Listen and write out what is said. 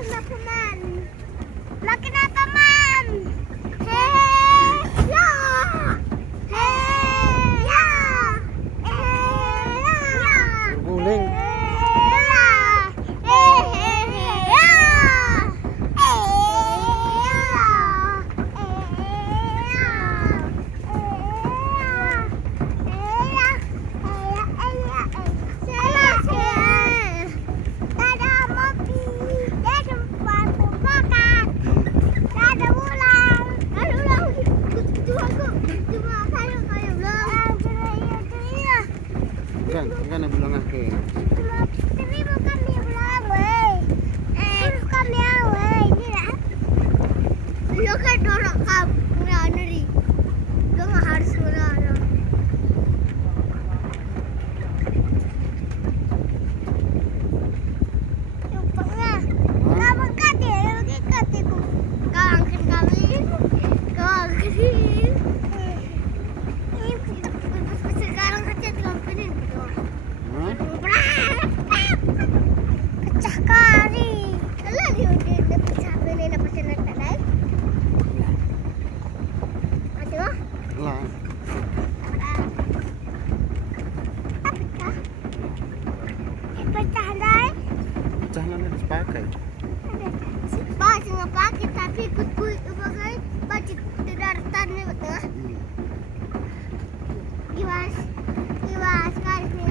teman-teman. Makin teman. Hei, ya. Hei, ya. Ya. Guling. Kan na bilang akin. Tapi bukan dia bilang, weh. Bukan dia, weh. Ini lah. Lo kan dorong kamu nari. Lo nggak harus nari. Cupangnya. Kamu kati, lagi katiku. Kau angkat kami. Kau angkat. Ini sekarang kecil ngangkatin. Pecah kari. Alah dia udah pecah beli na pasal nak tadai. Ada? Lah. Pecah. Pecah dai. Pecah na dipakai. Baju nggak pakai tapi ikut kui bagai baju daratan ni betul. Giwas kali ni.